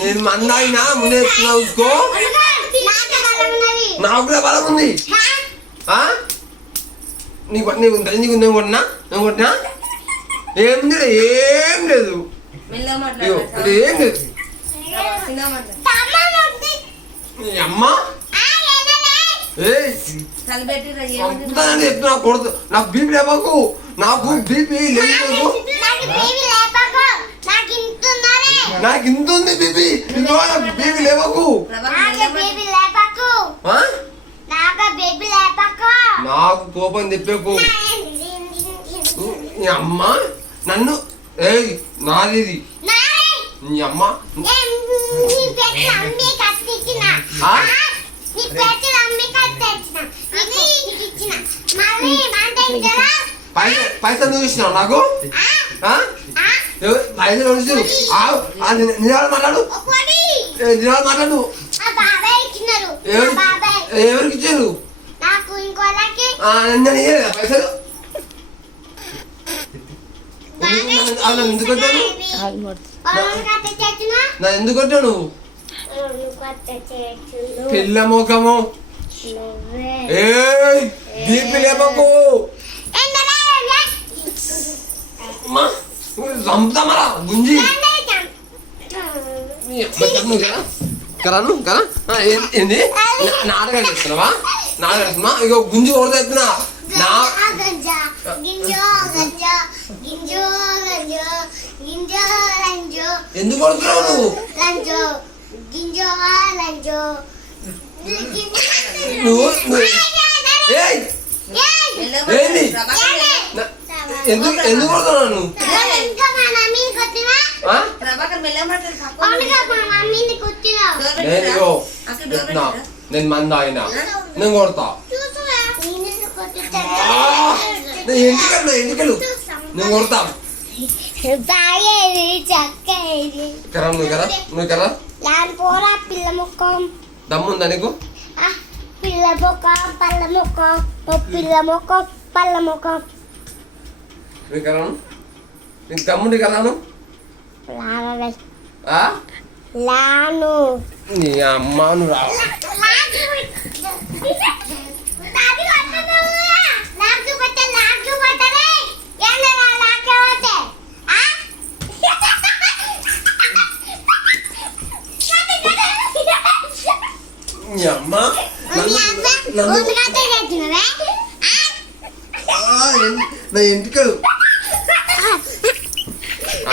నేను మన్నాయినా ముందే చూసుకో. నాకు కూడా బలం ఉంది. నీకు నేను కొట్టినా ఏం లేదు ఏం లేదు. అమ్మా చెప్తున్నా కొడుతు. నాకు బీపీ లేపకు. నాకు బీపీ లేదు. నాకు ఇంత ఉంది బీపీ. బీపీ లేవకు. నాకు కోపం తెప్పకు. నీ అమ్మ నన్ను నాది నీ అమ్మ పైసలు నువ్వు ఇచ్చినావు నాకు. పైసలు నిజాలు మాట్లాడు. నిజాలు మాట్లాడు. ఎవరికి ఇచ్చారు పైసలు? ఎందుకు కొట్టాను? నా ఎందుకు కొట్టాను? పిల్ల మోకము బీపీ లేపకు. చంపుతామరా గుంజి కరాను కరా. ఏంది నాటకాలు చేస్తున్నావా? నాటకాలు చేస్తున్నా. ఇక గుంజి కొడతా. ఎందుకు కొడుతున్నావు నువ్వు? ఏంది ఎందుకు కొడుతున్నావు నువ్వు? నేను మంది ఆయన నేను కొడతా. ఎంటికలు నేను కొడతా. నువ్వు కరా దమ్ముందా నీకు? పిల్ల ముఖం పళ్ళ ముఖం పిల్ల ముఖం పళ్ళ ముఖం నీకు దమ్ముండి కరాను లాను నీ అమ్మను రావు. అమ్మ నా ఎంటికలు